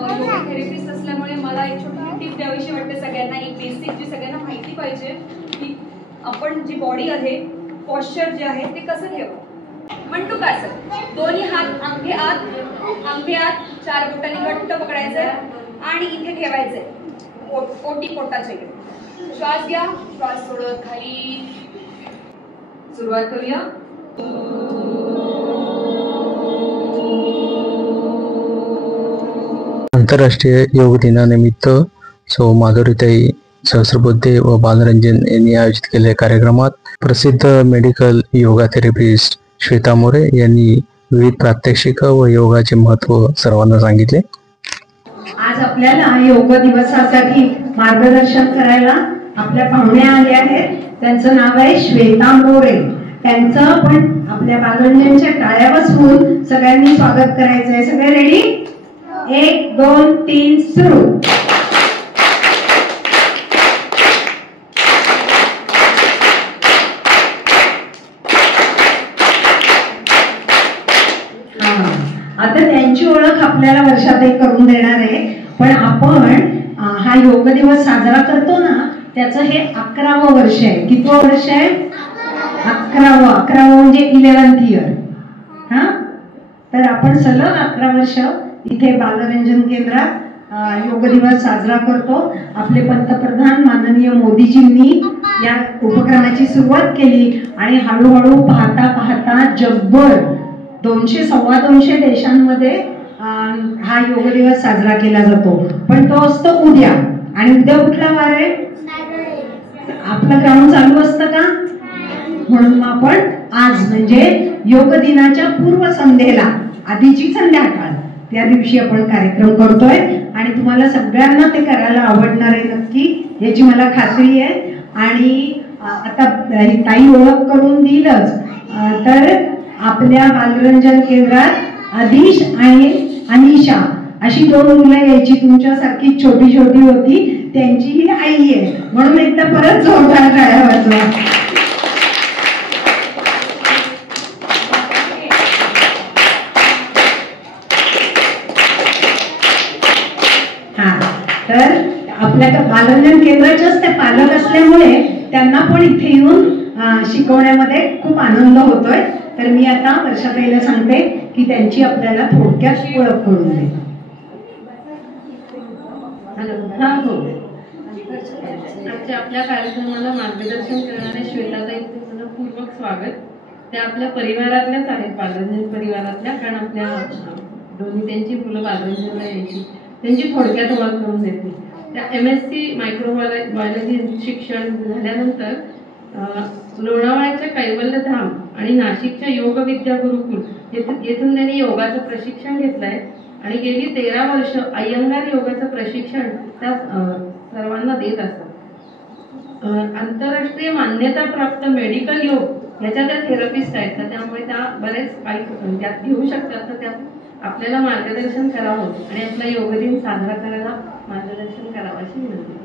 Yoga therapist असल्यामुळे मला एक छोटी टिप द्यावीशी वाटते सगळ्यांना. एक बेसिक जी सगळ्यांना माहिती पाहिजे की आपण जी बॉडी आहे, पॉश्चर जे आहे ते कसं ठेवावं. म्हणतो का सर, दोन्ही हात अंगठे आत 4 बोटांनी घट्ट पकडायचंय आणि इथे ठेवायचंय पोटाच्या इकडे. श्वास घ्या, श्वास सोडत खाली. सुरुवात करूया. आंतरराष्ट्रीय योग दिनानिमित्त सौ माधुरीताई सहस्रबुद्धे व बालरंजन यांनी आयोजित केलेल्या कार्यक्रमात प्रसिद्ध मेडिकल योगा थेरपिस्ट श्वेता मोरे यांनी विविध प्रात्यक्षिक व योगाचे महत्त्व सर्वांना सांगितले. आज आपल्याला योग दिवसासाठी मार्गदर्शन करायला आपल्या पाहुण्या आल्या आहेत. त्यांचं नाव आहे श्वेता मोरे. त्यांचं पण आपल्या बालरंजनच्या टाळ्या वाजवून सगळ्यांनी स्वागत करायचं आहे. सगळे रेडी? 1 2 3 सुरू. आता त्यांची ओळख आपल्याला वर्षाताई करून देणार आहे. पण आपण हा योग दिवस साजरा करतो ना, त्याचं हे 11वं वर्ष आहे. कितवं वर्ष आहे? 11वं म्हणजे 11th इयर. तर आपण सलग 11 वर्ष इथे बालरंजन केंद्रात योग दिवस साजरा करतो. आपले पंतप्रधान माननीय मोदीजींनी या उपक्रमाची सुरुवात केली आणि हळूहळू पाहता जगभर 200-250 देशांमध्ये हा योग दिवस साजरा केला जातो. पण तो असतो उद्या. आणि उद्या कुठला वार आहे? आपलं काम चालू असतं का? म्हणून आपण आज म्हणजे योग दिनाच्या पूर्व संध्येला, आधीची संध्याकाळ, त्या दिवशी आपण कार्यक्रम करतोय. आणि तुम्हाला सगळ्यांना ते करायला आवडणार आहे नक्की, याची मला खात्री आहे. आणि आता ताई ओळख करून दिलंच, तर आपल्या बालरंजन केंद्रात आदिश आणि अनिशा अशी 2 मुलं यायची. तुमच्यासारखी छोटी होती. त्यांची ही आई आहे. म्हणून एकदा परत जोरदार टाळ्या वाजवा. तर आपल्या बालरंजन केंद्राच्याच ते पालक असल्यामुळे त्यांना पण इथे येऊन शिकवण्यामध्ये खूप आनंद होतोय. तर मी आता वर्षाताईला सांगते की त्यांची आपल्याला थोडक्यात ओळख करून दे. आजच्या आपल्या कार्यक्रमाला मार्गदर्शन करणारे श्वेताताईंचे मनपूर्वक स्वागत. त्या आपल्या परिवारातल्याच आहेत, बालरंजन परिवारातल्या. कारण आपल्या दोन्ही त्यांची मुलं बालरंजनला यायची. त्यांची थोडक्यात ओळख करून देते. त्या MSc मायक्रोबायोलॉजी शिक्षण झाल्यानंतर लोणावळ्याच्या कैवल्यधाम आणि नाशिकच्या योग विद्या गुरुकुल येथून त्यांनी योगाचं प्रशिक्षण घेतलंय. आणि गेली 13 वर्ष अय्यंगार योगाचं प्रशिक्षण त्या सर्वांना देत असतात. आंतरराष्ट्रीय मान्यता प्राप्त मेडिकल योग याच्या त्या थेरपिस्ट आहेत. तर त्यामुळे त्या बरेच काही त्यात घेऊ शकतात. तर त्यात आपल्याला मार्गदर्शन करावं आणि आपला योग दिन साजरा करायला मार्गदर्शन करावं अशी विनंती.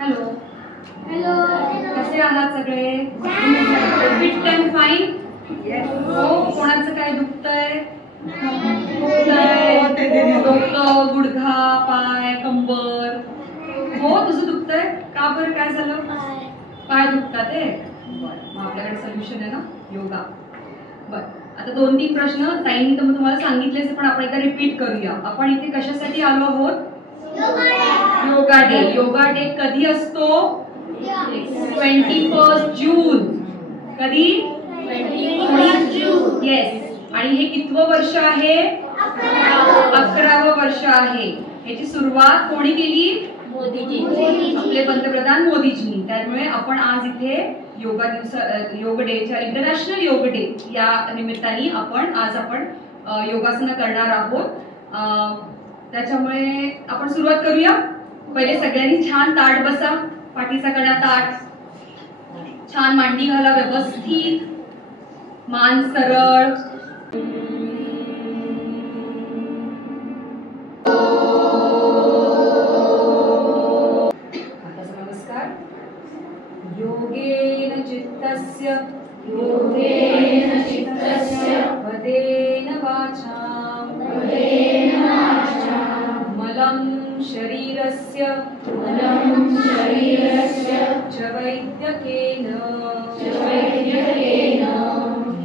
हॅलो हॅलो, कसे आहात सगळे? Fit and fine? हो. कोणाचं काय दुखतंय? डोकं, गुडघा, पाय, कंबर? हो, तुझं दुखतंय का बरं? काय झालं? पाय दुखतात आहे. बरं, मग आपल्याकडे सोल्युशन आहे ना, योगा. बरं, आता 2-3 प्रश्न ताईंनी तर तुम्हाला सांगितलेच, पण आपण एकदा रिपीट करूया. आपण इथे कशासाठी आलो आहोत? योगा डे. योगा डे कधी असतो? 21 जून. कधी? 21 जून. येस. आणि हे कितवं वर्ष आहे? 11वं वर्ष आहे. याची सुरुवात कोणी केली? मोदीजी, आपले पंतप्रधान मोदीजींनी. त्यामुळे आपण आज इथे योग डेच्या, इंटरनॅशनल योग डे या निमित्ताने आज आपण योगासनं करणार आहोत. त्याच्यामुळे आपण सुरुवात करूया. पहिले सगळ्यांनी छान ताठ बसा. पाठीचा कणा ताठ, छान मांडी घाला व्यवस्थित, मान सरळ. नमस्कार. योगेन चित्तस्य योगेन चित्तस्य पदेन वाचां मलं शरीरस्य च वैद्यकेन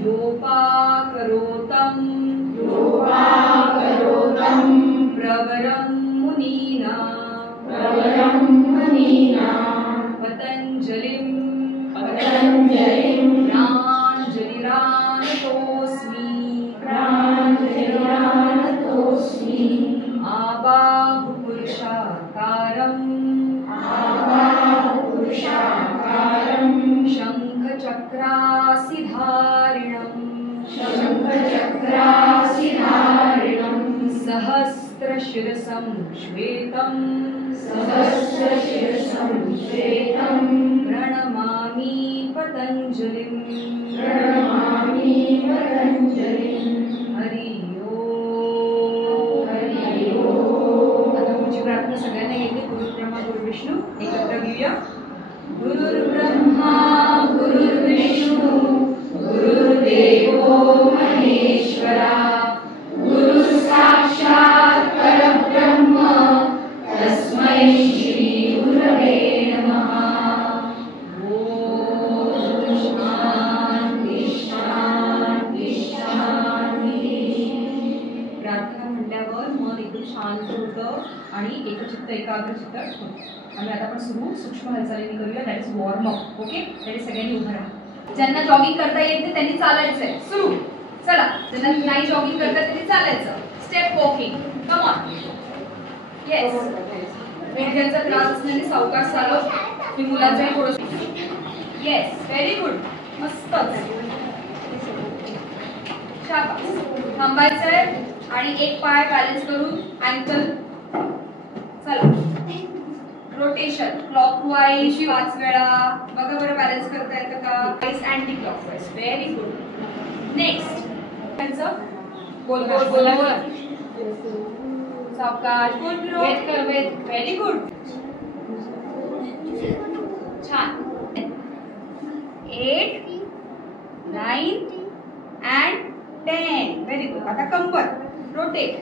योपाकरोतं प्रवरं मुनीनां पतञ्जलिं प्राञ्जलिरानतोऽस्मि आबाहुपुरुषाकारं शङ्खचक्रासिधारिणं सहस्रशिरसं श्वेतं प्रणमामि पतञ्जलिं हरि ओम. आता पुढची प्रार्थना सगळ्यांना येते. गुरुब्रह्मा गुरुविष्णू एकत्र घेऊया. गुरुर्ब्रह्मा गुरुर्विष्णू गुरुर्देवो महेश्वरा गुरुः साक्षात् परब्रह्म तस्मै श्री गुरवे नमः. ओम शांती शांती शांती. प्रार्थना म्हटल्यावर मन एकदम शांत होतं आणि एकचित्त एकाग्रचित्त होतं. आणि आता आपण सूक्ष्म हालचालीने करूया. That is warm up. Okay, तरी सगळ्यांनी उभं राहा. ज्यांना जॉगिंग करता येत नाही त्यांनी चालायचंय. सुरू. चला, ज्यांना नाही जॉगिंग करता त्यांनी चालायचं. Step walking. Come on. Yes. मेंढ्यांचा त्रास असणारी सावकाश चालव. मी मुलांचंही थोडं. Yes, very good. मस्त. शाबास. थांबायचंय आणि एक पाय बॅलन्स करून अँकल. चला, रोटेशन क्लॉकवाईज 5 वेळा. बघा बरं बॅलन्स करता येतं का. Anti clockwise. Very good. Next बोल सावकाश. Very good. छान. 8 9 and 10. Very good. आता कंबर रोटेट.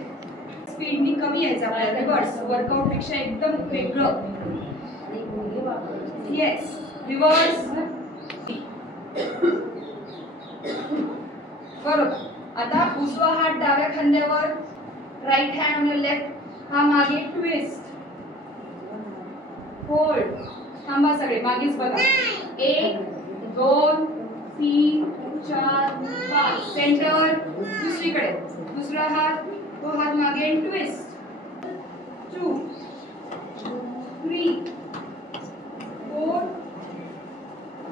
स्पीडनी कमी यायचं आपल्याला. रिव्हर्स. वर्कआउट पेक्षा एकदम वेगळं. येस. रिव्हर्स. बरोबर. आता उजवा हात डाव्या खांद्यावर. Right hand on your left. हा मागे ट्विस्ट. होल्ड. थांबा सगळे. मागेच बघा. 1 2 3 4 5. सेंटर. दुसरीकडे. दुसरा हात. तो हात मागे ट्विस्ट. 2 3 4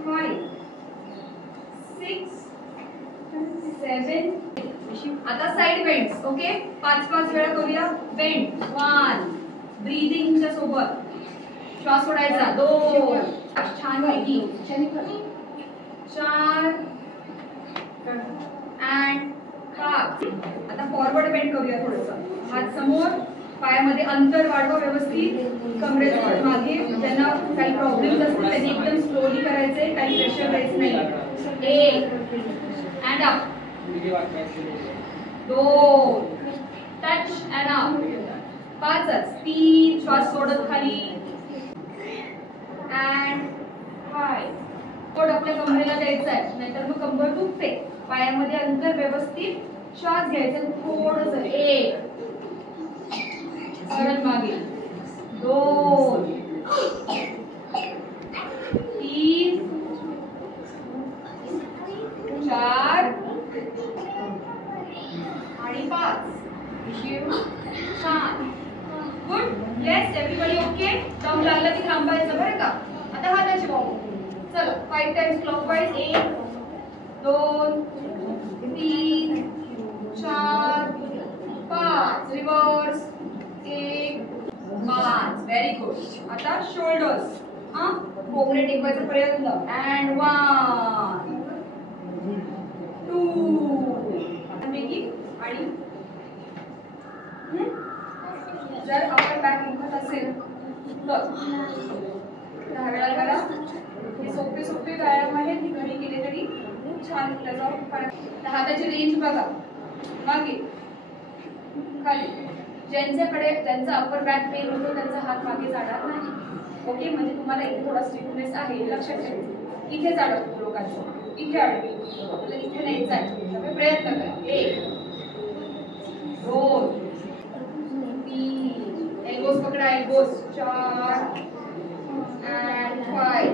5 6 7. आता साइड बेंड्स. ओके, 5 वेळा करूया. बेंड. 1. ब्रीदिंगच्या सोबत श्वास सोडायचा. 2. छान पैकी. 4 and 5. आता फॉरवर्ड बेंड करूया. थोडंसं हात समोर. पायामध्ये अंतर वाढवा व्यवस्थित. कमरेच्या मागे. ज्यांना काही प्रॉब्लेम्स असतील त्यांनी एकदम स्लोली करायचे. काही प्रेशर द्यायचं नाही. 1 and up. 2 touch and up. 5. 3 श्वास सोडत खाली and 5. पोट आपल्या कमरेला द्यायचं आहे, नाहीतर मग कंबर दुखते. पायामध्ये अंतर व्यवस्थित. श्वास घ्यायचा थोडंसं. 1 परत मागे. 2 3 4 आणि 5. छान. गुड. येस. Everybody okay. दम लागला की थांबायचं बरं का. आता हाताची वॉक. चलो 5 times clockwise. 1 2 3 4 5. Reverse. 1 5. Very good. आता शोल्डर्स. कोपरे टेकवायचा प्रयत्न. अँड 1 2 पैकी. आणि जर आपण बॅक दुखत असेल तर 10 वेळा करा. हे सोपे व्यायाम आहेत. ही घरी केले तरी छान त्याचा फरक. हाताची रेंज बघा, मागे खाली. ज्यांचा अपर बॅक पेन होतो त्यांचा हात मागे जाणार नाही. ओके, म्हणजे तुम्हाला इथे थोडा स्टिफनेस आहे लक्षात ठेवायचं. इथे अडकतो लोकांचं, इथे अडकतो, आपल्याला इथे नाही जायचं. त्यामुळे प्रयत्न करा. 1 2 3 एल्बोज पकडा, एल्बोज 4 and 5.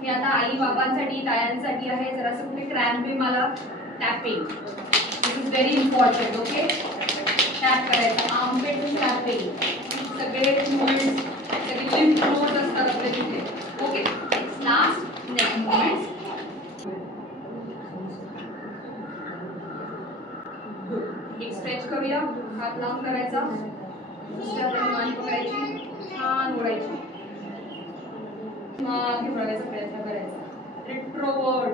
मी आता आई बाबांसाठी तायांसाठी आहे. जरासं कुठे क्रॅम्प आहे मला, tapping this is very important. Okay, tap करायचं, आर्मपेट टॅपिंग, सगळे मूव्हमेंट्स सगळे लिफ्ट होत असतात आपल्या तिथे. Okay, last next movements. एक स्ट्रेच करूया, हात लांब करायचा, दुसऱ्या हाताने मान पकडायची, छान ओढायची, मागे वळायचा प्रयत्न करायचा. रिट्रोवर्ड,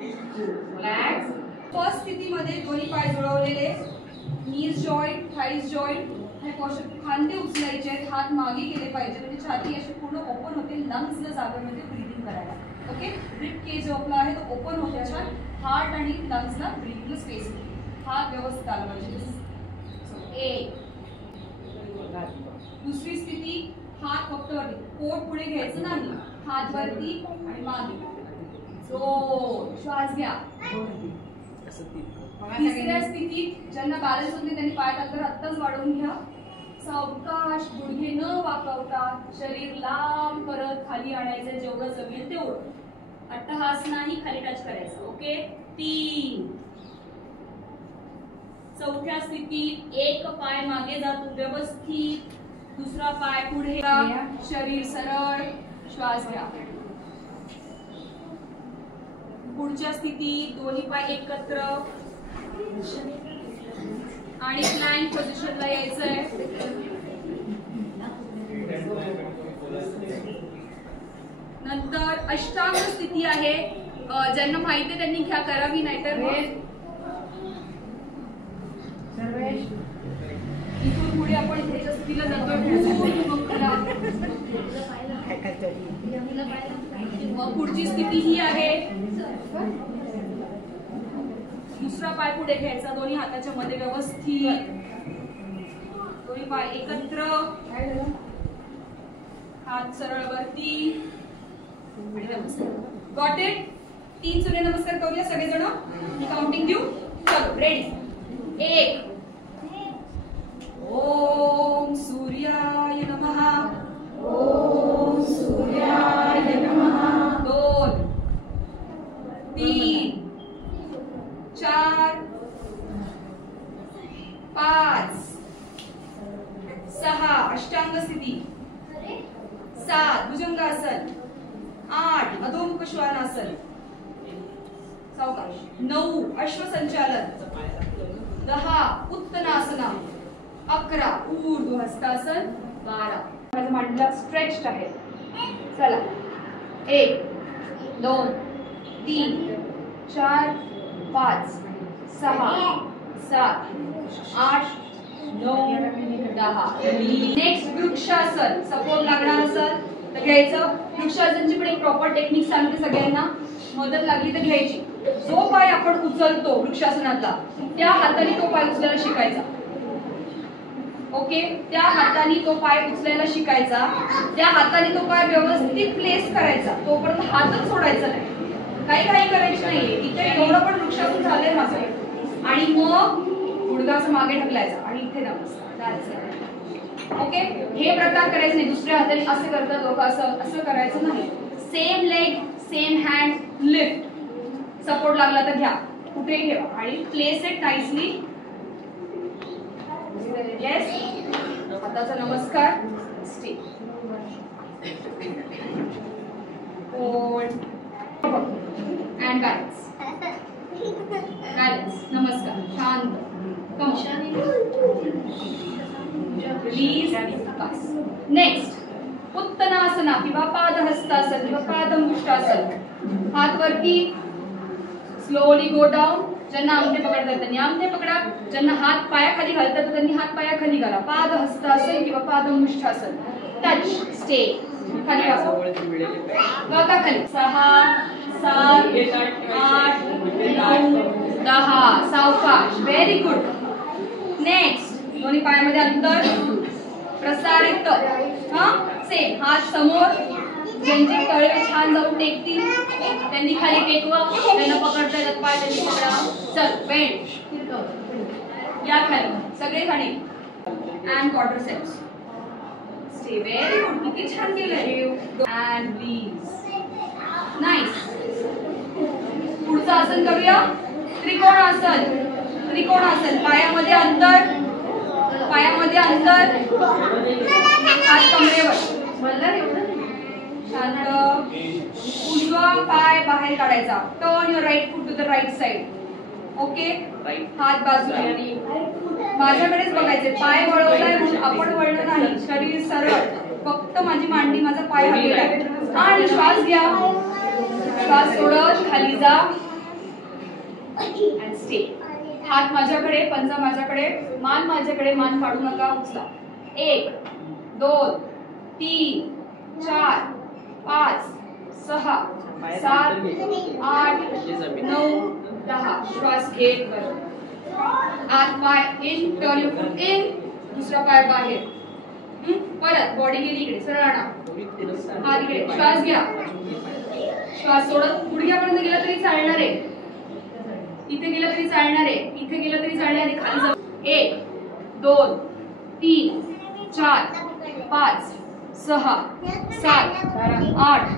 रिलॅक्स. फर्स्ट स्थितीमध्ये दोन्ही पाय जुळवलेले, नीज जॉईंट, थाईज जॉईंट, हे खांदे उचलायचे आहेत, हात मागे गेले पाहिजे, म्हणजे छाती अशी पूर्ण ओपन होते, लंग्सला जागा मिळते ब्रीदिंग करायला. ओके, रिप केज जो आपला आहे तो ओपन होतो, छान हार्ट आणि लंग्सला ब्रीदिंगला स्पेस मिळते. हात व्यवस्थित आला पाहिजे. एक. दुसरी स्थिती, हात फक्त वरती, पोट पुढे घ्यायचं नाही, हात वरती आणि मागे. श्वास घ्या. तिसऱ्या स्थितीत ज्यांना बॅलन्स होते त्यांनी पाय अंतर आत्ताच वाढवून घ्या. सावकाश, गुडघे न वाकवता शरीर लांब करत खाली आणायचं, जेवढं जमेल तेवढं. अट्टहास नाही, खाली टच करायचं. ओके, 3. चौथ्या स्थितीत एक पाय मागे जातो व्यवस्थित, दुसरा पाय पुढे, शरीर सरळ, श्वास घ्या. पुढच्या स्थितीत दोन्ही पाय एकत्र आणि प्लॅंक पोझिशनला यायचंय. नंतर अष्टांग स्थिती आहे, ज्यांना माहिती आहे त्यांनी घ्या, करावी, नाहीतर इथून पुढे आपण ह्याच्या स्थितीला जातो. मग पुढची स्थिती ही आहे, दुसरा पाय पुढे घ्यायचा, दोन्ही हाताच्या मध्ये व्यवस्थित, दोन्ही पाय एकत्र, हात सरळ वरती. Got it? 3 सूर्यनमस्कार करूया सगळेजण. मी काउंटिंग देऊ. चलो, रेडी. 1 ओम सूर्याय नमः. ओम सूर्याय नमः. 2 3 4 5 6 अष्टांग स्थिती, 7 भुजंगासन, 8 अधोमुख श्वानासन, सावकाश, 9 अश्वसंचालन, 10 उत्तनासना, 11 ऊर्ध्व हस्तासन, 12 माझा मांडला स्ट्रेच्ड आहे. चला, 1 2 3 4 5 6 7 8 9 10. नेक्स्ट वृक्षासन. सपोर्ट लागणार असेल तर घ्यायचं. वृक्षासनची पण एक प्रॉपर टेक्निक सांगते सगळ्यांना, मदत लागली तर घ्यायची. जो पाय आपण उचलतो वृक्षासनातला, त्या हाताने तो पाय उचलायला शिकायचा. ओके, त्या हाताने तो पाय उचलायला शिकायचा, त्या हाताने तो पाय व्यवस्थित प्लेस करायचा, तोपर्यंत हातच सोडायचा नाही, काही करायचं नाहीये. इथे एवढं पण वृक्षासन झालंय माझं. आणि मग गुडघा असं मागे ढकलायचा आणि इथे नमस्कार. ओके, हे प्रकार करायचे नाही. दुसऱ्या हाताने असं करतात लोक, असं करायचं नाही. Same leg, same hand, lift. Support लागला तर घ्या, कुठे ठेवा आणि प्लेस इट नाईसली. येस, हाताचा नमस्कार. Stay, hold and balance. Balance, नमस्कार, शांत, कम, रिलीज, बस. नेक्स्ट उत्तनासना किंवा पादहस्तासन किंवा पादमुष्टासन. हात वरती, स्लोली गो डाऊन. ज्यांना अंगठे पकडतात त्यांनी अंगठे पकडा, ज्यांना हात पायाखाली घालतात त्यांनी हात पायाखाली घाला. पादहस्तासन किंवा पादमुष्टासन. टच, स्टे, खाली वाका वाका खाली 6 7 8 9 10 सावकाश व्हेरी गुड नेक्स्ट दोन्ही पायामध्ये अंतर प्रसारित सेम हात समोर ज्यांचे तळवे छान जाऊन टेकतील त्यांनी खाली टेकवा त्यांना पकडता येतात पाय त्यांनी पकडा चल बेंड या खाली सगळे खाली and quadriceps stay very good किती छान केलंय अँड प्लीज नाईस पुढचं आसन करूया त्रिकोणासन पायामध्ये अंतर हात कमरेवर शांत उजवा पाय बाहेर काढायचा turn your right foot to the right side okay हात बाजूला माझ्याकडेच बघायचे पाय वळवलाय म्हणून आपण वळलं नाही शरीर सरळ फक्त माझी मांडी माझा पाय हलवलाय आणि श्वास घ्या श्वास सोडत खाली जा अँड स्टे हात माझ्याकडे पंजा माझ्याकडे मान माझ्याकडे मान काढू नका उचला 1 2 3 4 5 6 7 8 9 10 श्वास घेत कर आत पाय in turn your foot in दुसरा पाय बाहेर परत बॉडी गेली इकडे सरळ आणा हात इकडे श्वास घ्या श्वास सोडत गुडघ्यापर्यंत गेला तरी चालणार आहे इथे गेलं तरी चालणार आहे इथे गेलं तरी चालणार आहे खाली जाऊ 1 2 3 4 5 6 7 8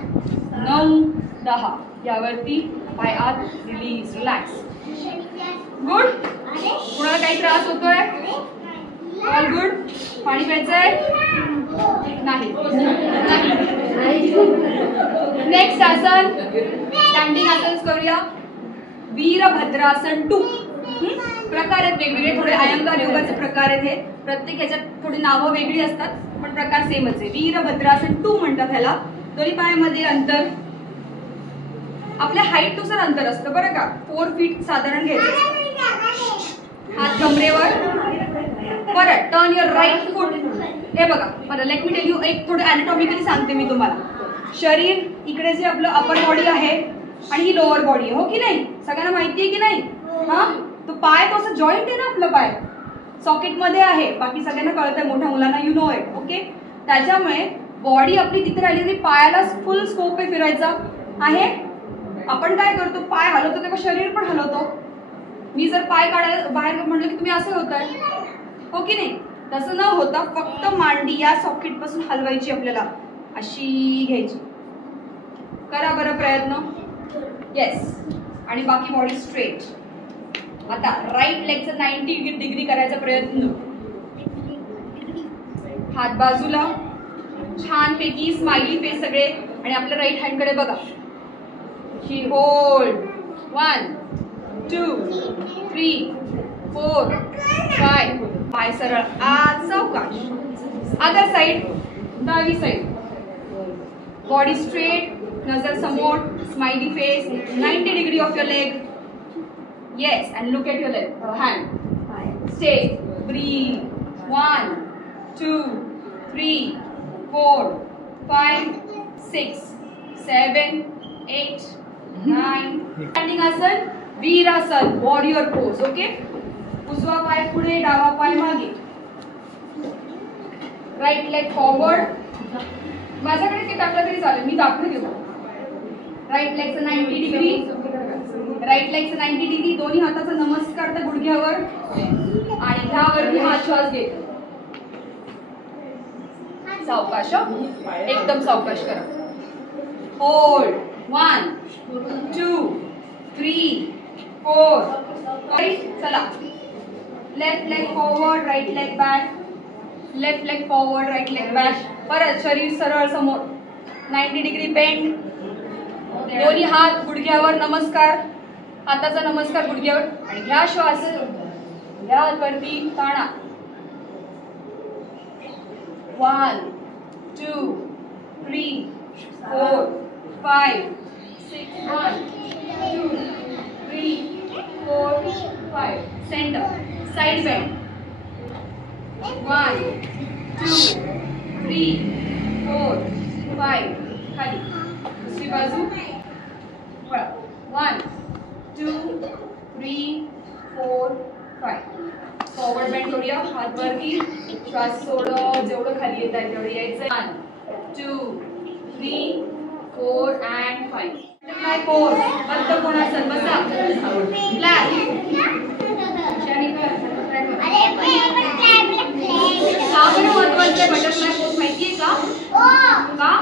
9 10 यावरती पाय आत रिलीज रिलॅक्स गुड कोणाला काही त्रास होतोय ऑल गुड पाणी प्यायचंय नाही नेक्स्ट आसन स्टँडिंग आसन करूया वीरभद्रासन 2 प्रकार आहेत वेगवेगळे थोडे अयंगार योगाचे प्रकार आहेत हे प्रत्येक ह्याच्यात थोडी नावं वेगळी असतात पण प्रकार सेमच आहे वीरभद्रासन 2 म्हणतात ह्याला दोन्ही पायामध्ये अंतर आपल्या हाईट नुसार अंतर असतं बरं का 4 फीट साधारण घ्यायचं हात कमरेवर परत टर्न युअर राईट फूट हे बघा बरं लेट मी टेल यू एक थोडं अॅनाटॉमिकली सांगते मी तुम्हाला शरीर इकडे जे आपलं अपर बॉडी आहे आणि ही लोअर बॉडी आहे हो की नाही सगळ्यांना माहिती आहे की नाही हा तो पाय तो असं जॉईंट आहे ना आपलं पाय सॉकेट मध्ये आहे बाकी सगळ्यांना कळतंय मोठ्या मुलांना यू नो इट ओके त्याच्यामुळे बॉडी आपली तिथे राहिली तरी पायाला फुल स्कोप आहे फिरायचा आहे आपण काय करतो पाय हलवतो तेव्हा शरीर पण हलवतो मी जर पाय काढायला बाहेर म्हटलं की तुम्ही असं होताय हो की नाही तसं न होता फक्त मांडी या सॉकेट पासून हलवायची आपल्याला अशी घ्यायची करा बरं प्रयत्न येस आणि बाकी बॉडी स्ट्रेट आता राईट लेगचा 90 डिग्री करायचा प्रयत्न हात बाजूला छानपैकी स्माइली फेस सगळे आणि आपल्या राईट हँड कडे बघा ही होल्ड 1 2 3 4 5 पाय सरळ आज सावकाश अदर साइड डावी साइड बॉडी स्ट्रेट नजर समोर smiley face 90 degree of your leg yes and look at your leg hand stay breathe 1 2 3 4 5 6 7 8 9 standing asan Virasana warrior pose okay उजवा पाय पुढे डावा पाय मागे राइट लेग फॉरवर्ड माझ्याकडे ते टाकलं तरी चालेल मी दाखवते देऊ राइट लेगचं 90 डिग्री राइट लेगचं 90 डिग्री दोन्ही हाताचा नमस्कार त्या गुडघ्यावर आणि ह्यावरती हात श्वास घे सावकाश एकदम सावकाश करा होल्ड 1 2 3 4 राइट चला left leg forward right leg back left leg forward right leg back परत शरीर सरळ समोर 90 डिग्री बेंड दोन्ही हात गुडघ्यावर नमस्कार हाताचा नमस्कार गुडघ्यावर आणि घ्या श्वास घ्या वरती ताणा 1 2 3 4 5 6 1 2 3 4 5 center side bend 1 2 3 4 5 खाली. दुसरी बाजू वळा. 1 2 3 4 5. फॉरवर्ड बेंड करूया. हात वरती. श्वास सोडत जेवढं खाली येत आहे तेवढं यायचं. 1 2 3 4 and 5. Butterfly pose. बंद कोणासन बसा. फ्लॅट. का बरं महत्वाचं आहे बटरफ्लाय पोज माहितीये का? का?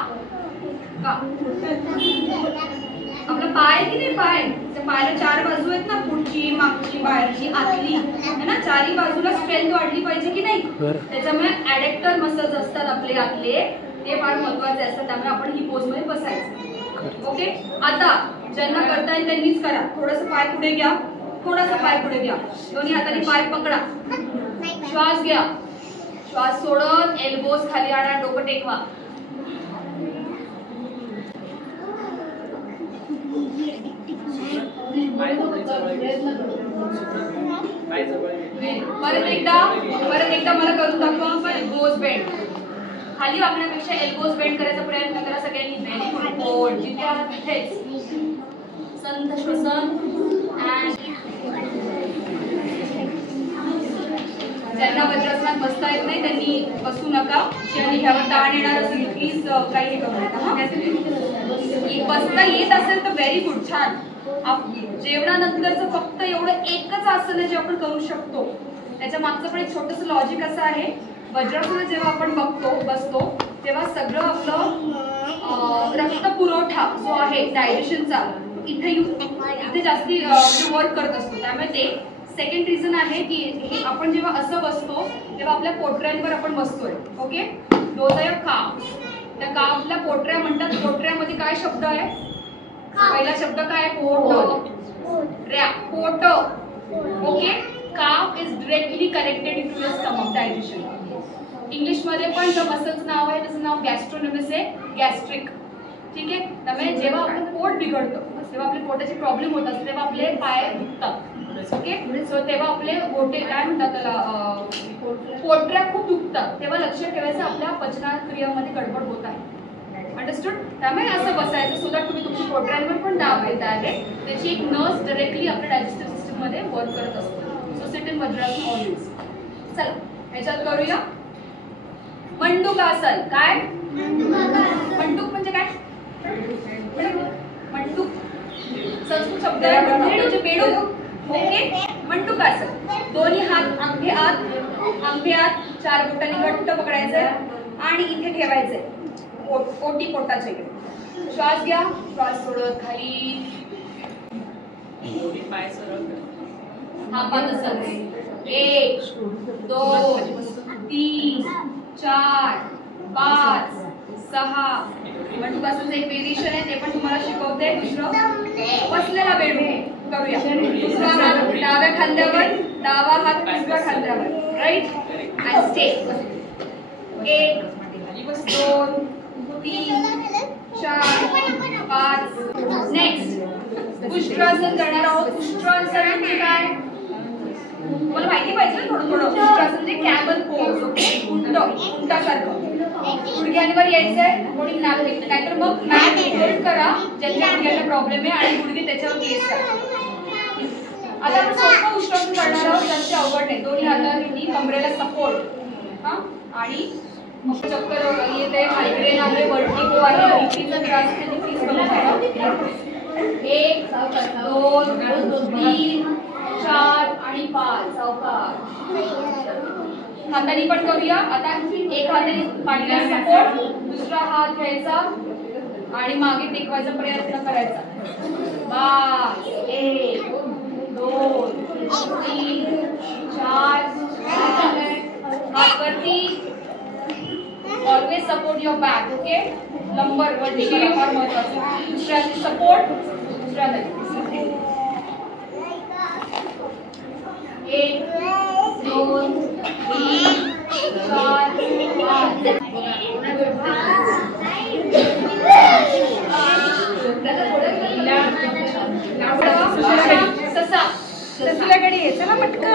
आपला पाय की नाही, पाय त्या पायाला 4 बाजू आहेत ना, पुढची मागची बाहेरची आतली है ना. चारही बाजूला स्ट्रेंथ वाढली पाहिजे की नाही. त्याच्यामुळे ॲडॅक्टर मसल्स असतात आपले आतले, ते फार महत्वाचे असतात. त्यामुळे आपण ही पोज मध्ये बसायचं. ओके. आता ज्यांना करता येईल त्यांनीच करा. थोडंसं पाय पुढे घ्या. थोडासा पाय पुढे घ्या. दोन्ही हाताने पाय पकडा. श्वास घ्या. श्वास सोडत एल्बोज खाली आणा. डोकं टेकवा. परत एकदा मला करून दाखवा. Elbows bend. खाली वाकण्यापेक्षा एल्बोज बेंड करायचा प्रयत्न करा सगळ्यांनी. Very good. होल्ड. जिथे आहात तिथेच. संथ श्वसन. ज्यांना वज्रासनात बसता येत नाही त्यांनी बसू नका. आणि ह्यावर ताण येणार असेल प्लीज काही करू नका. बसता येत असेल तर व्हेरी गुड. छान. जेवणानंतरचं फक्त एवढं एकच आसन आहे जे आपण करू शकतो. त्याच्या मागचं पण एक छोटंसं लॉजिक असं आहे. वज्रासन जेव्हा आपण बसतो तेव्हा सगळं आपलं रक्त पुरवठा जो आहे डायजेशनचा इथे जास्ती वर्क करत असतो. त्यामुळे ते सेकंड रिझन आहे की हे आपण जेव्हा असं बसतो तेव्हा आपल्या पोटऱ्यांवर आपण बसतोय. ओके. दोज आहे काफ. त्या काफला पोटऱ्या म्हणतात. पोटऱ्यामध्ये काय शब्द आहे? पहिला शब्द काय? पोट. पोट. Okay. Calf is directly connected to your stomach digestion. English मध्ये पण जो मसलचं नाव आहे त्याचं नाव गॅस्ट्रोनोमस आहे. गॅस्ट्रिक. ठीक आहे. त्यामुळे जेव्हा आपलं पोट बिघडतं तेव्हा आपले पोटाचे प्रॉब्लेम होत असते तेव्हा आपले पाय दुखतात. ओके. सो तेव्हा आपले गोटे काय म्हणतात त्याला, पोटऱ्या खूप दुखतात. तेव्हा लक्ष ठेवायचं आपल्या पचनक्रियामध्ये गडबड होत आहे. अंडरस्टूड. त्यामुळे असं बसायचं सो दॅट तुम्ही तुमच्या पोटऱ्यांवर पण दाब देत आहे. त्याची एक नर्स डायरेक्टली आपल्या डायजेस्टिव्ह सिस्टम मध्ये वर्क करत असतो. So sit in vajrasana always. चला ह्याच्यात करूया मंडूकासन. काय? मंडूक म्हणजे काय? मंडूक संस्कृत शब्द आहे म्हणजे बेडूक. ओके. मंडूकासन. दोन्ही हात अंगठे आत 4 बोटांनी घट्ट पकडायचंय आणि इथे ठेवायचंय ओटी पोटाच्या इकडे. श्वास घ्या. श्वास सोडत खाली. हा पादसर. 1 2 3 4 5 6. मंडूकासनचं एक व्हेरिएशन आहे ते पण तुम्हाला शिकवते. दुसरं बसलेला बेडूक करूया. दुसरा हात डाव्या खांद्यावर, डावा हात उजव्या खांद्यावर. राईट. आणि स्टे. 1 2 3 4 5. नेक्स्ट उष्ट्रासन करणार आहोत. उष्ट्रासन म्हणजे काय? तुम्हाला माहिती पाहिजे थोडं. उष्ट्रासन म्हणजे कॅमल पोज. उंटासारखं. गुडघ्यांवर यायचंय. कोणी नाहीतर मग मॅट होल्ड करा ज्यांच्या गुडघ्याला प्रॉब्लेम आहे आणि गुडघे त्याच्यावर प्लेस करा. आता आपण सोपं उष्ट्रासन करणार आहोत. जास्त अवघड नाही. दोन्ही हातांनी कमरेला सपोर्ट. आणि मग चक्कर येते, मायग्रेन आहे, वर्टिगो आहे, बीपीचा त्रास आहे, प्लीज करू नका. 1 2 3 4 आणि 5. सावकाश. हाताने पण करूया. आता एक हाताने पाठीला सपोर्ट, दुसरा हात घ्यायचा आणि मागे टेकवायचा प्रयत्न करायचा. 1 2 3 4 हात वरती. Always support your back. Okay. लंबर वरती करा. फार महत्वाचं. दुसऱ्याचे सपोर्ट. दुसऱ्या 1 2 3 4 5. ससा. ससुल्याकडे ये. चला पटकन.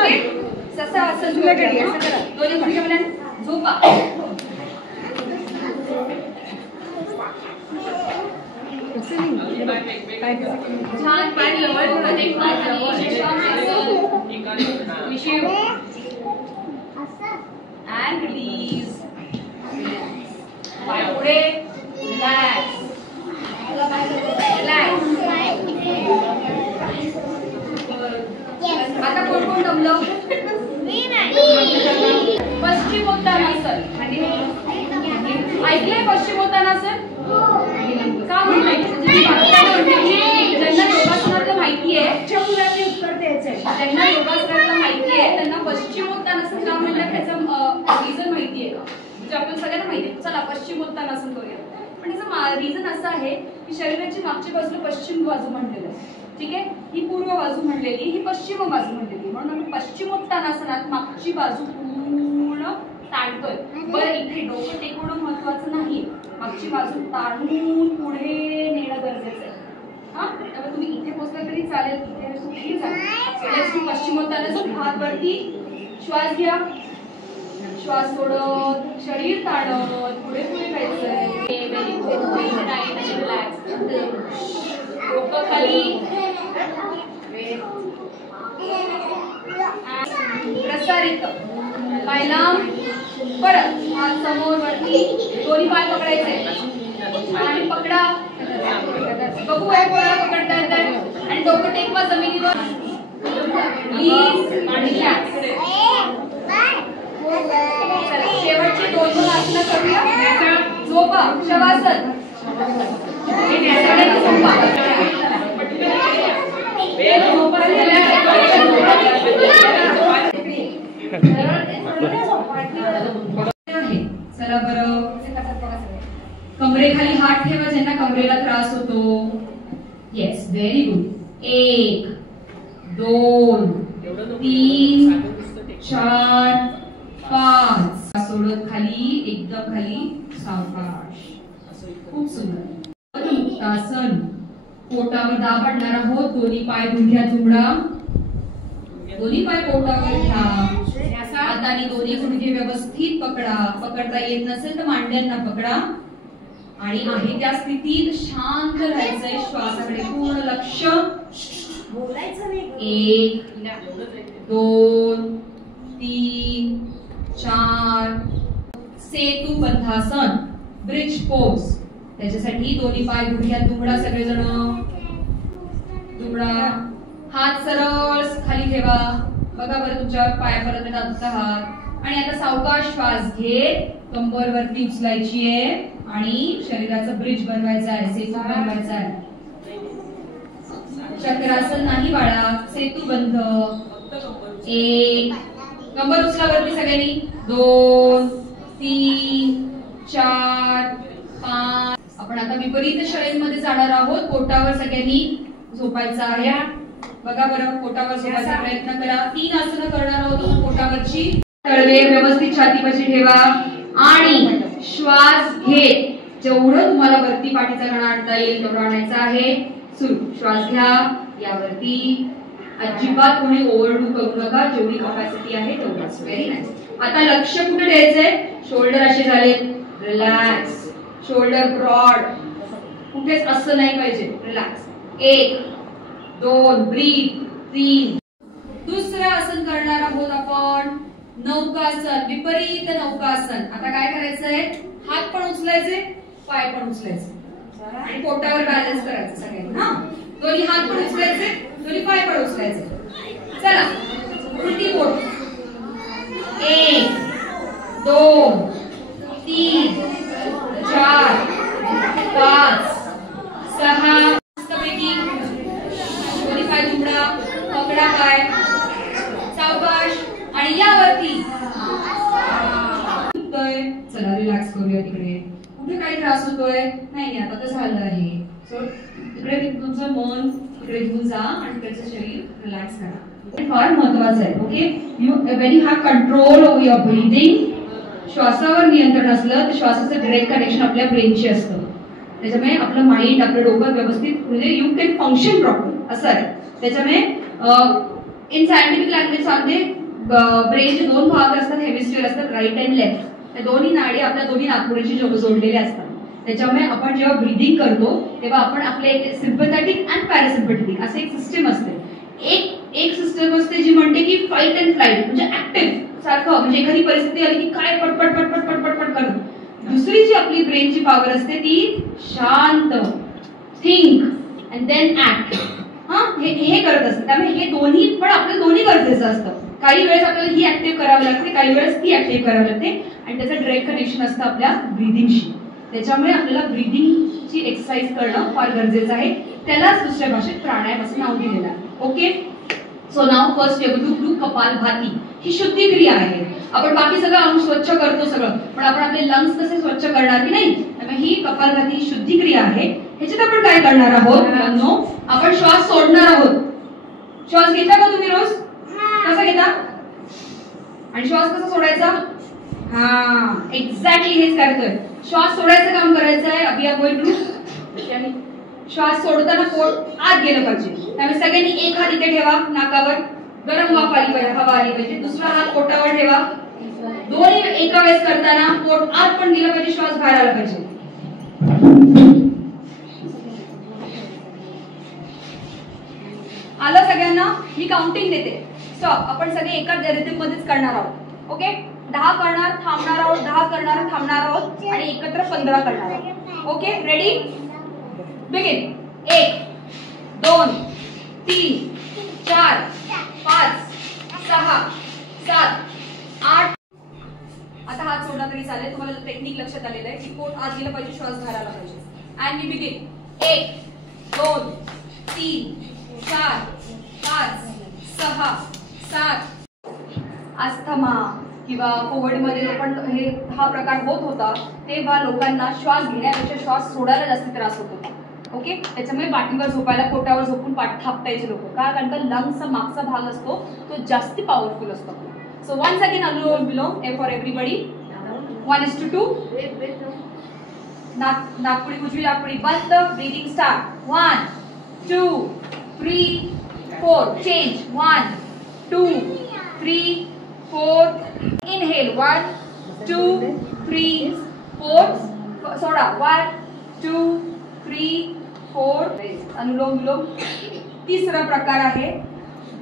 ससा ससुल्याकडे ये. असं करा. दोन्ही गुडघे मिळून झोपा. छान पाय जवळ and release. पाय पुढे, relax. आता कोण कोण दमलं? पश्चिमोत्तानासन ऐकलंय? पश्चिमोत्तानासन का म्हणताय? ज्यांना योगासनातलं माहिती आहे, ज्यांना योगासनातलं माहिती आहे त्यांना पश्चिमोत्तानासन का म्हणतात त्याचं रिझन माहिती आहे का? म्हणजे आपल्याला सगळ्यांना माहिती आहे, चला पश्चिमोत्तानासन करूया. पण याचं रिझन असं आहे की शरीराची मागची बाजू पश्चिम बाजू म्हणलेलं आहे, ठीक आहे? ही पूर्व बाजू म्हणलेली, ही पश्चिम बाजू म्हणलेली, म्हणून आम्ही पश्चिमोत्तानासनात मागची बाजू पूर्ण ताणतोय. बरं, इथे डोकं टेकवणं महत्वाचं नाही, मागची बाजू ताणून पुढे नेणं गरजेचं आहे. हा, त्यामुळे तुम्ही इथे पोहोचला तरी चालेल, इथे कुठेही चालेल. पश्चिमोत्तानासन, हात वरती, श्वास घ्या, श्वास सोडत, शरीर ताणत पुढे पुढे जायचंय. डोकं खाली, प्रसारित, पाय लांब, परत हात समोर वरती, दोन्ही पाय पकडायचे आणि पकडा. बघू आहे कोणाला पकडता येत आणि डोकं टेकवा जमिनीवर. प्लीज आणि शेवटची दोन आसनं करूया. झोपा, शवासन, चला बरं. कमरेखाली हात ठेवा ज्यांना कमरेला त्रास होतो. Yes, very good. 1 2 3 4 5. सोडत खाली, एकदम खाली, सावकाश. खूप सुंदर. मुक्तासन, पोटावर दाब आणणार आहोत. दोन्ही पाय गुडघ्यात जुमडा, दोन्ही पाय पोटावर घ्या. हाताने दोन्ही गुडघे व्यवस्थित पकडा. पकडता येत नसेल तर मांड्यांना पकडा आणि आहे त्या स्थितीत शांत राहायचंय. श्वासाकडे पूर्ण लक्ष. 1 2 3 4. सेतू बंधासन, ब्रिज पोज. त्याच्यासाठी दोन्ही पाय गुडघ्यात दुमडा, सगळेजण दुमडा. हात सरळ खाली ठेवा. बघा बरं तुमच्या पायापर्यंत टाकता हात. आणि आता सावकाश श्वास घेत कंबर वरती उचलायची आहे आणि शरीराचं ब्रिज बनवायचं आहे, सेतू बनवायचा आहे. चक्रासन नाही बाळा, सेतू बंध. 1 कंबर उचला वरती सगळ्यांनी. 2 3 4 5. आपण आता विपरीत शैलीमध्ये जाणार आहोत. पोटावर सगळ्यांनी झोपायचं आहे. बघा बरं, पोटावर झोपायचा प्रयत्न करा. 3 आसनं करणार आहोत पोटावरची. तळवे व्यवस्थित छातीपाशी ठेवा आणि श्वास घेत जेवढं तुम्हाला वरती पाठीचा कणा आणता येईल तेवढं आणायचं आहे. सुरू. श्वास घ्या, यावरती. अजिबात कोणी ओव्हरडू करू नका, जेवढी कॅपॅसिटी आहे तेवढंच. Very nice. आता लक्ष कुठे द्यायचंय? शोल्डर असे झाले, रिलॅक्स. शोल्डर ब्रॉड, कुठेच असं नाही पाहिजे, रिलॅक्स. 1 2 ब्रीथ. 3. दुसरं आसन करणार आहोत आपण, नौकासन, विपरीत नौकासन. आता काय करायचंय? हात पण उचलायचे, पाय पण उचलायचे आणि पोटावर बॅलन्स करायचं सगळ्यांनी. हा, दोन्ही हात पण उचलायचे, दोन्ही पाय पण उचलायचे. चला, उलटी बोट. 1 2 3 4 5 6. मस्तपैकी दोन्ही पाय जुमडा, पकडा पाय, सावकाश आणि यावरती. चला रिलॅक्स करूया. तिकडे कुठे काही त्रास होतोय? नाही, आता तर झालं आहे. सो तिकडे तुमचं मन तिकडे घेऊन जा आणि त्याचं शरीर रिलॅक्स करा. फार महत्वाचं आहे. Okay, when you have control over your breathing, श्वासावर नियंत्रण असलं तर श्वासाचं डायरेक्ट कनेक्शन आपल्या ब्रेनशी असतं. त्याच्यामुळे आपलं माइंड, आपलं डोकं व्यवस्थित, म्हणजे यू कॅन फंक्शन प्रॉपर असं आहे. त्याच्यामुळे इन सायंटिफिक लँग्वेज सांगते, ब्रेनचे 2 भाग असतात, हेमिस्फिअर असतात, राईट अँड लेफ्ट. त्या दोन्ही नाडी आपल्या दोन्ही नाकपुडीशी जोडलेल्या असतात. त्याच्यामुळे आपण जेव्हा ब्रीदिंग करतो तेव्हा आपण आपले एक सिम्पॅथॅटिक अँड पॅरासिम्पॅथेटिक असे एक सिस्टम असते. एक सिस्टम असते जी म्हणते की फाईट अँड फ्लाईट म्हणजे ऍक्टिव्ह सारखं, म्हणजे एखादी परिस्थिती आली की काय पटपट पटपट पटपट पट करणं. दुसरी जी आपली ब्रेनची पॉवर असते ती शांत, थिंक अँड देन ऍक्ट, हे करत असते. त्यामुळे हे दोन्ही पण आपलं दोन्ही गरजेचं असतं. काही वेळेस आपल्याला ही ऍक्टिव्ह करावी लागते, काही वेळेस ती ऍक्टिव्ह करावी लागते आणि त्याचं डायरेक्ट कनेक्शन असतं आपल्या ब्रीदिंगशी. त्याच्यामुळे आपल्याला ब्रीदिंगची एक्सरसाइज करणं फार गरजेचं आहे. त्यालाच दुसऱ्या भाषेत प्राणायाम असं नाव दिलेलं आहे. Okay, so now first do kapalbhati. ही शुद्धी क्रिया आहे. आपण बाकी सगळं अंग स्वच्छ करतो सगळं, पण आपण आपले लंग्स कसे स्वच्छ करणार की नाही. त्यामुळे ही कपालभाती ही शुद्धी क्रिया आहे. ह्याच्यात आपण काय करणार आहोत, आपण श्वास सोडणार आहोत. श्वास घेता का तुम्ही रोज? कसा घेता आणि श्वास कसा सोडायचा? एक्झॅक्टली हेच करतोय. श्वास सोडायचं काम करायचं आहे. अभी आप गोइंग टू श्वास सोडताना पोट आत गेलं पाहिजे. त्यामुळे सगळ्यांनी एक हात इथे ठेवा नाकावर, गरम वाफ आली पाहिजे, हवा आली पाहिजे. दुसरा हात पोटावर ठेवा. दोन्ही एका वेळेस करताना पोट आत पण गेलं पाहिजे, श्वास बाहेर आला पाहिजे. आलं सगळ्यांना? मी काउंटिंग देते. स्टॉप. आपण सगळे एका रिदम मध्येच करणार आहोत. ओके, 10 करणार, थांबणार आहोत, 10 करणार, थांबणार आहोत आणि एकत्र 15 करणार आहोत. Okay, ready, begin. 1 2 3 4 5 6 7 8. आता हात सोडला तरी चालेल. तुम्हाला टेक्निक लक्षात आलेलं आहे की पोट आत गेलं पाहिजे, श्वास बाहेर आला पाहिजे. And me begin. 1 2 3 4 5 6 7. अस्थमा किंवा कोविड मध्ये पण हा प्रकार होत होता तेव्हा लोकांना श्वास घेण्यापेक्षा श्वास सोडायला जास्त त्रास होत होता. ओके, त्याच्यामुळे पाठीवर झोपायला, पोटावर झोपून पाठ थापटायचे लोक. का? कारण का लंग्सचा मागचा भाग असतो तो जास्ती पॉवरफुल असतो. So once again anulom vilom for everybody. 1:2. नागपुडी उजवी नागपुडी बंद. Breathing start. 1 2 3 4. चेंज. 1 2 3 4. इनहेल. 1 2 3 4. सोडा. 1 2 3 4. अनुलोम विलोम. तिसरा प्रकार आहे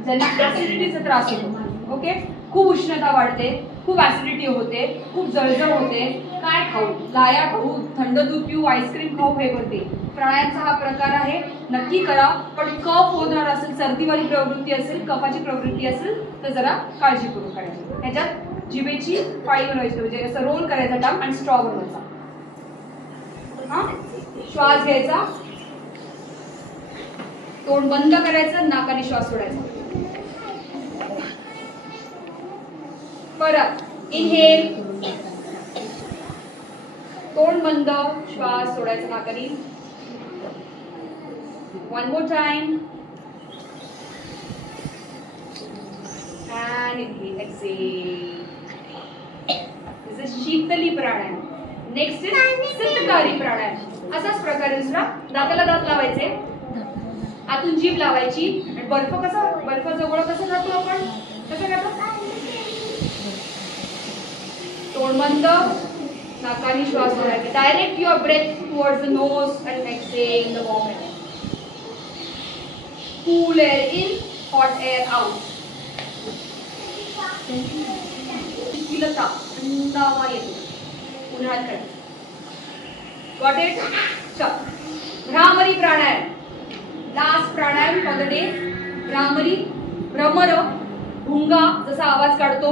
ज्यांना ऍसिडिटीचा त्रास होतो. ओके, खूप उष्णता वाढते, खूप ऍसिडिटी होते, खूप जळजळ होते. काय खाऊ? लाया खाऊ, थंड दूध पिऊ, आईस्क्रीम खाऊ, हे होते. प्राणायामचा हा प्रकार आहे. नक्की करा. पण कफ होणार असेल, सर्दीवाली प्रवृत्ती असेल, कफाची प्रवृत्ती असेल तर जरा काळजीपूर्वक करायची. ह्याच्यात जिभेची पाळी बनवायची, म्हणजे असं रोल करायचा टांग आणि स्ट्रॉ बनवायचा. श्वास घ्यायचा, तोंड बंद करायचं, नाकाने श्वास सोडायचा. परत इनहेल, तोंड बंद, श्वास सोडायचा नाकाने. One more time. and inhale, exhale. This is Sheetali pranayama. Next is Sitkari pranayama. असाच प्रकारे दुसरा. दाताला दात लावायचे, आतून जीभ लावायची आणि बर्फ जवळ कसं जातो आपण, कसं करतो? तोंड बंद, नाकाने श्वास सोडायचा. Direct your breath towards the nose and exhale the moment. Cool air in, hot air out. शिथिलता, थंडावा येतो उन्हाळ्यात करतो. Got it? चल, Bhramari pranayama. Last pranayama for the day. Bhramari, भ्रमर, भुंगा जसा आवाज काढतो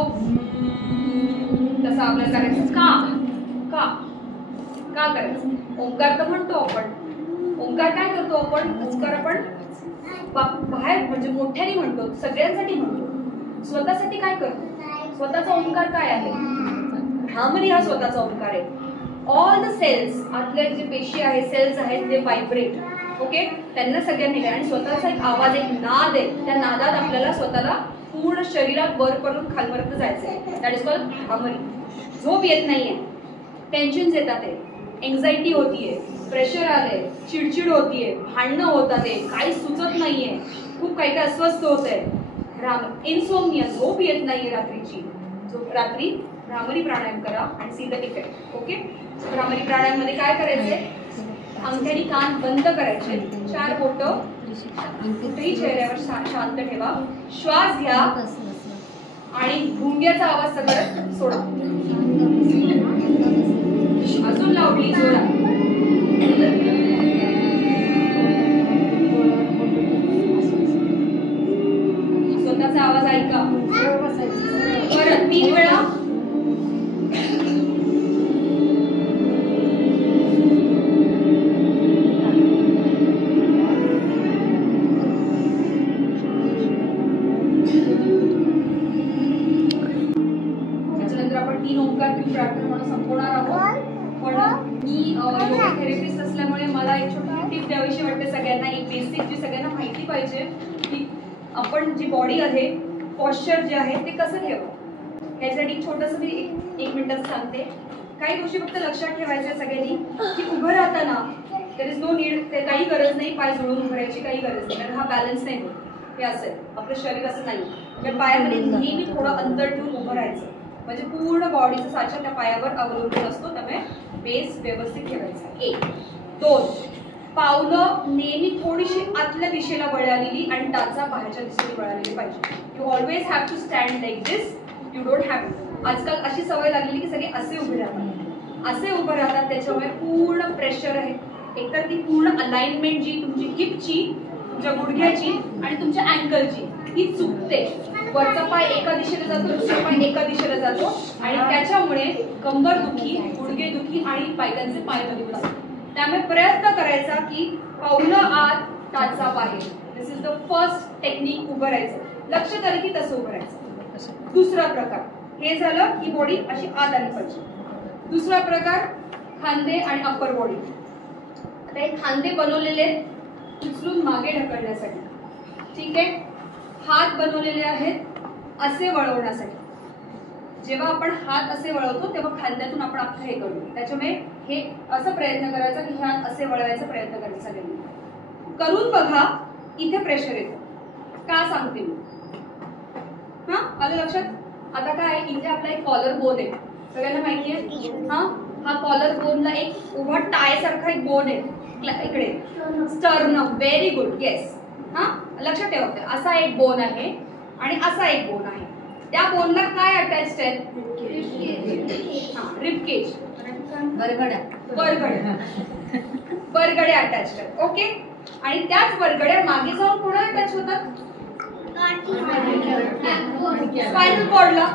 तसा आपल्याला करायचं. का करायचं? ओंकार तर म्हणतो आपण. ओंकार काय करतो आपण? ओंकार आपण बाहेर म्हणजे मोठ्याने म्हणतो, सगळ्यांसाठी म्हणतो. स्वतःसाठी काय करतो? स्वतःचा ओंकार काय आहे? भ्रामरी हा स्वतःचा ओंकार आहे. ऑल द सेल्स, आपले जे पेशी आहेत, सेल्स आहेत, ते व्हायब्रेट. ओके, त्यांना सगळ्यांनी आणि स्वतःचा एक आवाज, एक नाद आहे. त्या नादात आपल्याला स्वतःला पूर्ण शरीरात वर करून खालपर्यंत जायचं आहे. That is called bhramari. झोप येत नाहीये, टेन्शन येतात, एन्झायटी होतीये, प्रेशर आलंय, चिडचिड होतीये, भांडणं होतात, काही सुचत नाहीये, खूप काही अस्वस्थ होत आहे. इन्सोमनिया, झोप येत नाहीये रात्रीची, रात्री भ्रामरी प्राणायाम करा आणि see the effect. Okay, Bhramari pranayama मध्ये काय करायचंय, अंगठ्याने कान बंद करायचे, 4 बोटं कुठेही चेहऱ्यावर शांत ठेवा, श्वास घ्या आणि भुंग्याचा आवाज सगळं सोडा. अजून लावली जोरात. स्वतःचा आवाज ऐका. परत 3 वेळा. त्याच्यानंतर आपण 3 ओंकार घेऊन प्रार्थना म्हणून संपवणार आहोत. पण मी योगा थेरपिस्ट असल्यामुळे मला एक छोटी टिप द्यावीशी वाटते सगळ्यांना. एक बेसिक जी सगळ्यांना माहिती पाहिजे की आपण जी बॉडी आहे, पॉश्चर जे आहे ते कसं ठेवावं. ह्यासाठी छोटंसं मी एक मिनिटात सांगते. काही गोष्टी फक्त लक्षात ठेवायच्या सगळ्यांनी की उभं राहताना देयर इज नो नीड, काही गरज नाही पाय जुळून उभं राहायची, काही गरज नाही, कारण हा बॅलन्स नाही होत. हे असं आहे, आपलं शरीर असं नाही. म्हणजे पायामध्ये नेहमी थोडं अंतर ठेवून उभं राहायचं, म्हणजे पूर्ण बॉडीचा साचा त्या पायावर अवलंबून असतो. त्यामुळे बेस व्यवस्थित ठेवायचा. 1 2 पावलं नेहमी थोडीशी आतल्या दिशेला वळालेली आणि टाचा बाहेरच्या दिशेने वळालेली पाहिजे. You always have to stand like this. You don't have to. आजकाल अशी सवय लागलेली की सगळे असे उभे राहतात, असे उभे राहतात. त्याच्यामुळे पूर्ण प्रेशर आहे. एकतर ती पूर्ण अलाइनमेंट जी तुमची हिपची, तुमच्या गुडघ्याची आणि तुमच्या अँकलची ही चुकते. वरचा पाय एका दिशेला जातो, दुसरा पाय एका दिशेला जातो आणि त्याच्यामुळे कंबर दुखी, गुडघे दुखी आणि पायथ्यांचे पाय मध्ये होतात. त्यामुळे प्रयत्न करायचा की पावलं आत, टाचा बाहेर. दिस इज द फर्स्ट टेक्निक. उभं राहायचं, लक्षात आलं की तसं उभं राहायचं. दुसरा प्रकार, हे झालं की बॉडी अशी आत आली पाहिजे. दुसरा प्रकार, खांदे आणि अप्पर बॉडी. आता हे खांदे बनवलेले उचलून मागे ढकलण्यासाठी, ठीक आहे. हात बनवलेले आहेत असे वळवण्यासाठी. जेव्हा आपण हात असे वळवतो तेव्हा खांद्यातून आपण अख्खं हे करतो. त्याच्यामुळे हे असं प्रयत्न करायचा की हात असे वळवायचा प्रयत्न करायचा. सगळ्यांनी करून बघा, इथे प्रेशर येतं. का सांगते मी, हा आलं लक्षात. आता काय, इथे आपला एक कॉलर बोन आहे, सगळ्यांना माहिती आहे. हा कॉलर बोनला एक उभा टाय सारखा एक बोन आहे इकडे, स्टर्नम. Very good, yes. हा लक्षात ठेवा, असा एक बोन आहे आणि असा एक बोन आहे. त्या बोनला काय अटॅच्ड आहे, रिबकेज, बरगड्या अटॅच्ड आहेत. ओके, आणि त्याच बरगड्या मागे जाऊन कोणाला अटॅच होतात, स्पायनल कॉर्डला,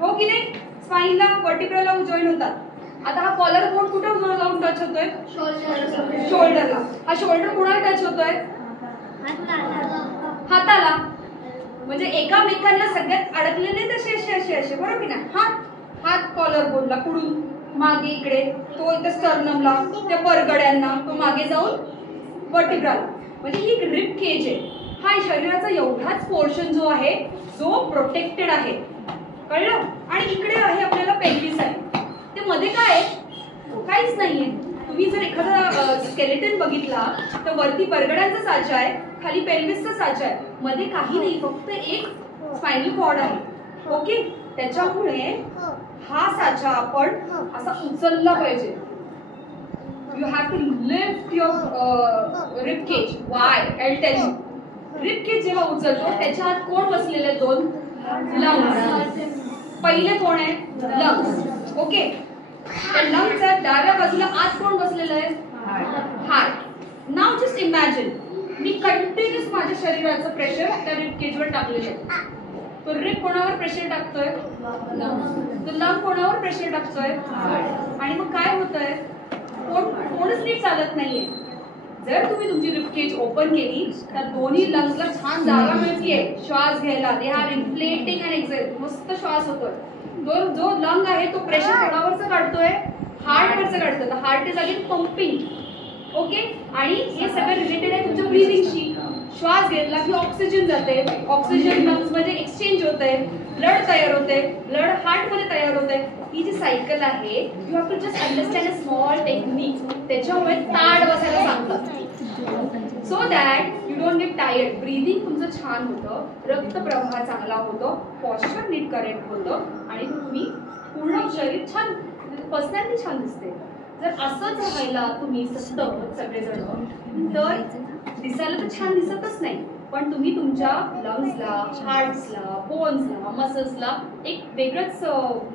हो की नाही. स्पाइनला, वर्टिब्रला जॉईन होतात. आता हा कॉलर बोन कुठे जाऊन टच होतोय, शोल्डरला. हा शोल्डर कुणाला टच होतोय, हाताला. म्हणजे एकामेकांना सगळ्यात अडकलेले तसे असे असे असे, बरोबर ना. हात कॉलर बोनला पुढून मागे इकडे, तो इथे स्टर्नमला, त्या बरगड्यांना, तो मागे जाऊन वर्टिब्राला. म्हणजे ही रिब केज आहे. हा शरीराचा एवढाच पोर्शन जो आहे जो प्रोटेक्टेड आहे, कळलं. आणि इकडे आहे आपल्याला पेल्विस आहे. ते मध्ये काय आहे, काहीच नाहीये. तुम्ही जर एखादा स्केलेटन बघितला तर वरती बरगड्यांचा साचा आहे, खाली पेल्विसचा साचा आहे, मध्ये काही नाही, फक्त एक स्पायनल कॉर्ड आहे. ओके, त्याच्यामुळे हा साचा आपण असा उचलला पाहिजे. You have to lift your rib cage. Why, I will tell you. Rib cage जेव्हा उचलतो त्याच्या आत कोण बसलेले, 2 लंग्स. पहिले कोण आहे, लंग्स. ओके, त्या लंग्सच्या डाव्या बाजूला आत कोण बसलेलं आहे, हार्ट. नाव जस्ट इमॅजिन, मी कंटिन्युअस माझ्या शरीराचं प्रेशर त्या रिब केजवर टाकलेलं आहे. तो रिब कोणावर प्रेशर टाकतोय, तो लंग कोणावर प्रेशर टाकतोय, आणि मग काय होतंय, कोणच नीट चालत नाहीये. जर तुम्ही तुमची रिब केज ओपन केली तर दोन्ही लंग्सला छान जागा मिळतीये श्वास घ्यायला. They are inflating and exhale, मस्त श्वास होतोय. जो लंग आहे तो प्रेशर कोणावरचं काढतोय, हार्टवरचं काढतोय. तर heart is again pumping. Okay, आणि हे सगळं रिलेटेड आहे तुमच्या ब्रीदिंगशी. श्वास घेतला की ऑक्सिजन जाते, ऑक्सिजन लंग्स मध्ये एक्सचेंज होते, ब्लड तयार होते, ब्लड हार्ट मध्ये तयार होते. ही जी सायकल आहे, you have to just understand a small technique. त्याच्यामुळे ताड बसायला सांगतात, so that you don't get tired. Breathing तुमचं छान होतं, रक्तप्रवाह चांगला होतो, पॉश्चर नीट करेक्ट होतं आणि तुम्ही पूर्ण शरीर छान, पर्सनॅलिटी छान दिसते. जर असंच राहायला तुम्ही सतत सगळेजण तर दिसायला तर छान दिसतच नाही, पण तुम्ही तुमच्या लंग्सला, हार्ट्सला, बोन्सला, मसल्सला एक वेगळंच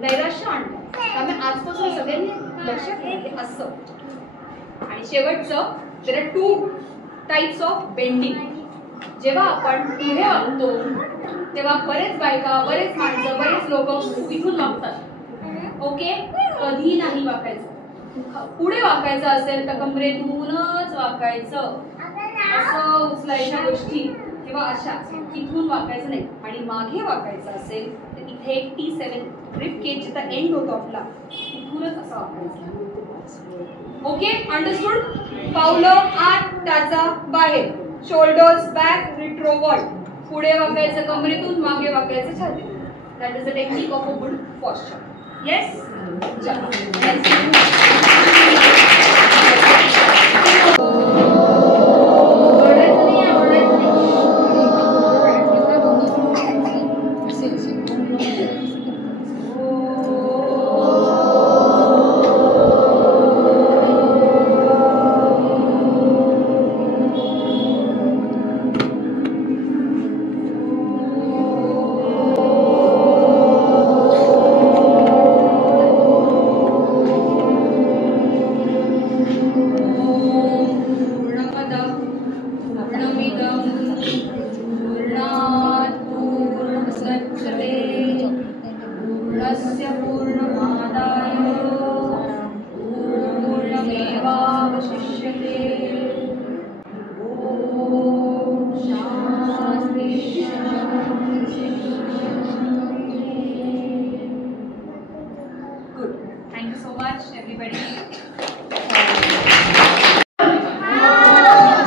नैराश्य आणलं. त्यामुळे आजपासून सगळ्यांनी लक्षात ठेवले असं. आणि शेवटचं, there are 2 types of bending. जेव्हा आपण पुढे वागतो तेव्हा बरेच बायका, बरेच माणसं, बरेच लोक इथून वागतात. ओके, कधीही नाही वाकायचं. पुढे वाकायचं असेल तर कमरेतूनच वाकायचं. असं उचलायच्या गोष्टी किंवा अशा इथून वाकायचं नाही. आणि मागे वाकायचं असेल तर इथे T7 रिब केज जिथं एंड होतो आपला, इथूनच असं वाकायचं. Okay, understood. पावलं आत, टाचा बाहेर, शोल्डर्स बॅक, रिट्रोवर्ड. पुढे वाकायचं कमरेतून, मागे वाकायचं छातीतून. That is the technique of a good posture. Yes,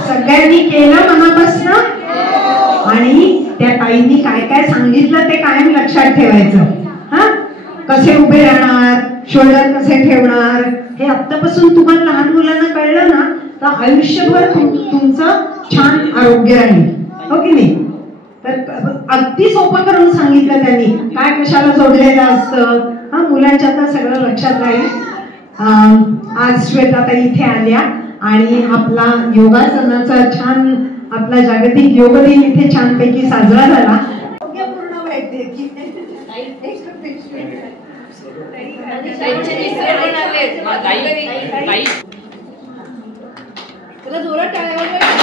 सगळ्यांनी केलं मनापासून. आणि त्या ताईंनी काय काय सांगितलं ते कायम लक्षात ठेवायचं. हा, कसे उभे राहणार, शोल्डर कसे ठेवणार, हे आत्तापासून तुम्हाला लहान मुलांना कळलं ना तर आयुष्यभर तुमचं छान आरोग्य राहील. हो की नाही? तर अगदी सोपं करून सांगितलं त्यांनी, काय कशाला जोडलेलं असतं. हा, मुलांच्या तर सगळं लक्षात राहील. आज श्वेताताई इथे आल्या आणि आपला योगासनाचा छान आपला जागतिक योग दिन इथे छानपैकी साजरा झाला. पूर्ण वैद्यकीय तुला जोरात टाळ्या